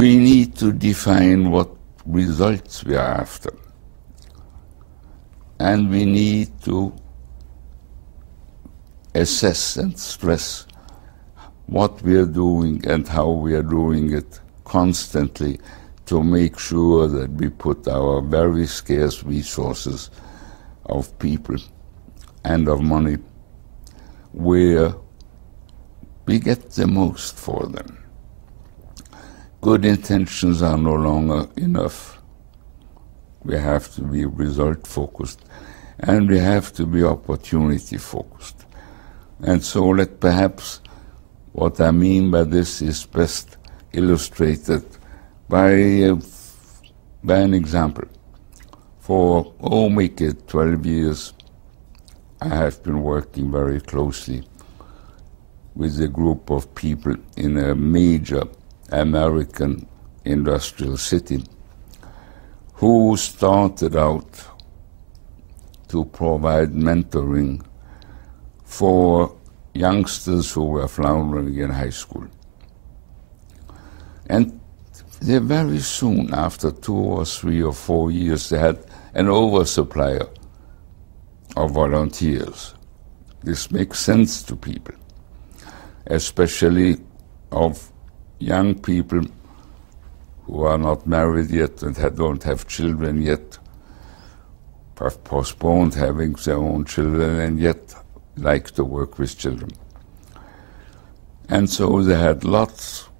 we need to define what results we are after. And we need to assess and stress what we are doing and how we are doing it constantly to make sure that we put our very scarce resources of people and of money where we get the most for them. Good intentions are no longer enough. We have to be result-focused, and we have to be opportunity-focused. And so perhaps what I mean by this is best illustrated by an example. For, make it 12 years, I have been working very closely with a group of people in a major American industrial city who started out to provide mentoring for youngsters who were floundering in high school. And they very soon, after 2 or 3 or 4 years, they had an oversupply of volunteers. This makes sense to people, especially of young people who are not married yet and don't have children yet, have postponed having their own children and yet like to work with children. And so they had lots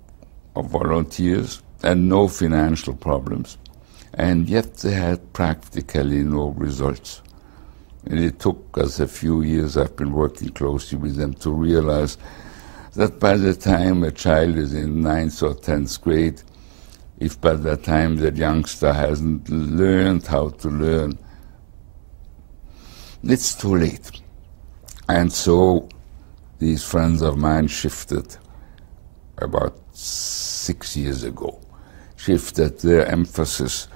of volunteers and no financial problems, and yet they had practically no results. And it took us a few years, I've been working closely with them, to realize that by the time a child is in 9th or 10th grade, if by the time that youngster hasn't learned how to learn, it's too late. And so these friends of mine shifted about 6 years ago, shifted their emphasis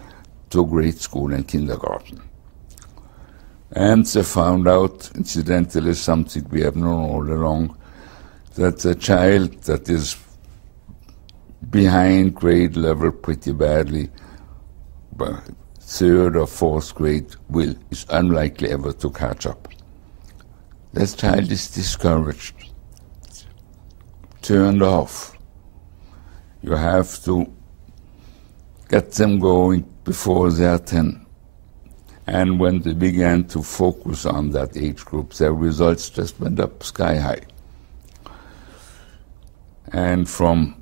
to grade school and kindergarten. And they found out, incidentally, something we have known all along, that a child that is behind grade level pretty badly, but 3rd or 4th grade is unlikely ever to catch up. That child is discouraged, turned off. You have to get them going before they are 10. And when they began to focus on that age group, their results just went up sky high. And from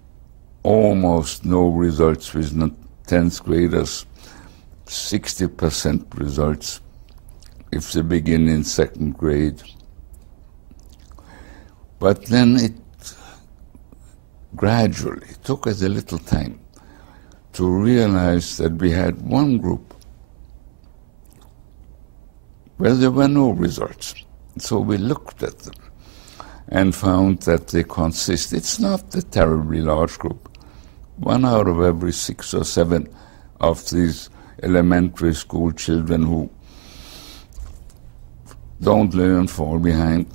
almost no results with 10th graders, 60% results if they begin in 2nd grade. But then it gradually took us a little time to realize that we had one group where there were no results. So we looked at them and found that they consist, it's not a terribly large group. 1 out of every 6 or 7 of these elementary school children who don't learn, fall behind,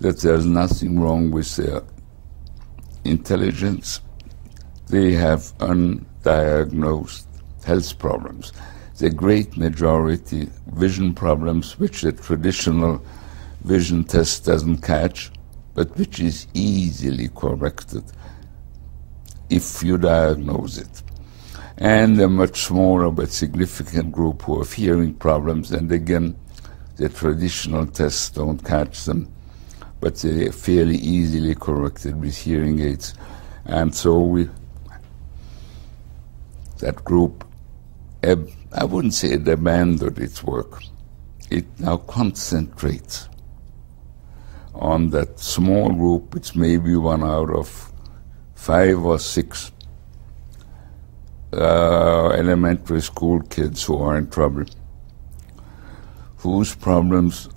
that there's nothing wrong with their intelligence. They have undiagnosed health problems. The great majority vision problems, which the traditional vision test doesn't catch, but which is easily corrected if you diagnose it. And a much smaller but significant group who have hearing problems, and again, the traditional tests don't catch them, but they are fairly easily corrected with hearing aids. And so that group, I wouldn't say it abandoned its work. It now concentrates on that small group, which may be 1 out of 5 or 6 elementary school kids who are in trouble, whose problems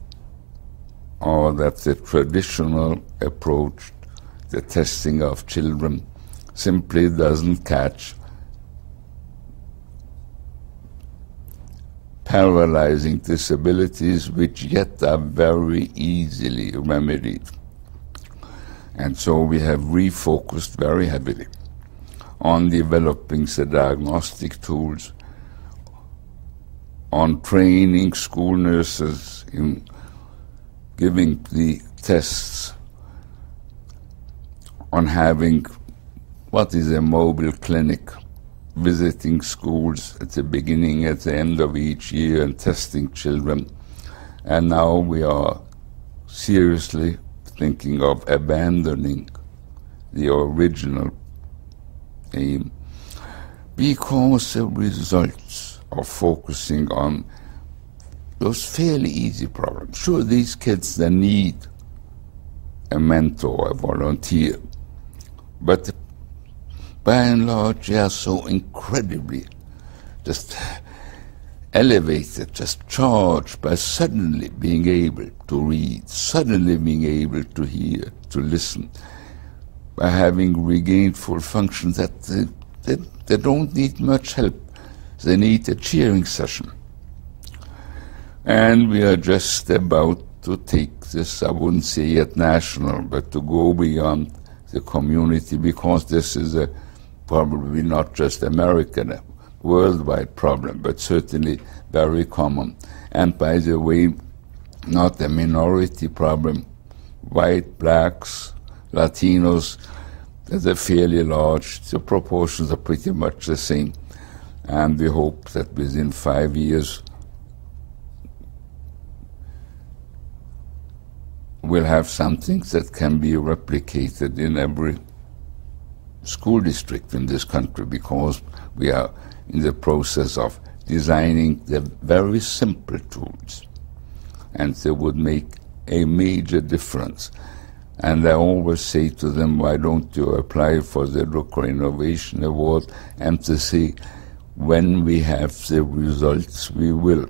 are that the traditional approach, the testing of children, simply doesn't catch paralyzing disabilities, which yet are very easily remedied. And so we have refocused very heavily on developing the diagnostic tools, on training school nurses in giving the tests, on having what is a mobile clinic, visiting schools at the beginning, at the end of each year, and testing children. And now we are seriously thinking of abandoning the original aim, because the results of focusing on those fairly easy problems. Sure, these kids, they need a mentor, a volunteer, but by and large they are so incredibly just elevated, just charged by suddenly being able to read, suddenly being able to hear, to listen, by having regained full function, that they don't need much help. They need a cheering session. And we are just about to take this, I wouldn't say yet national, but to go beyond the community, because this is a probably not just American, a worldwide problem, but certainly very common. And by the way, not a minority problem. White, blacks, Latinos, they're fairly large. The proportions are pretty much the same. And we hope that within 5 years we'll have something that can be replicated in every school district in this country, because we are in the process of designing the very simple tools, and they would make a major difference. And I always say to them, why don't you apply for the Drucker Innovation Award? And to say, when we have the results, we will.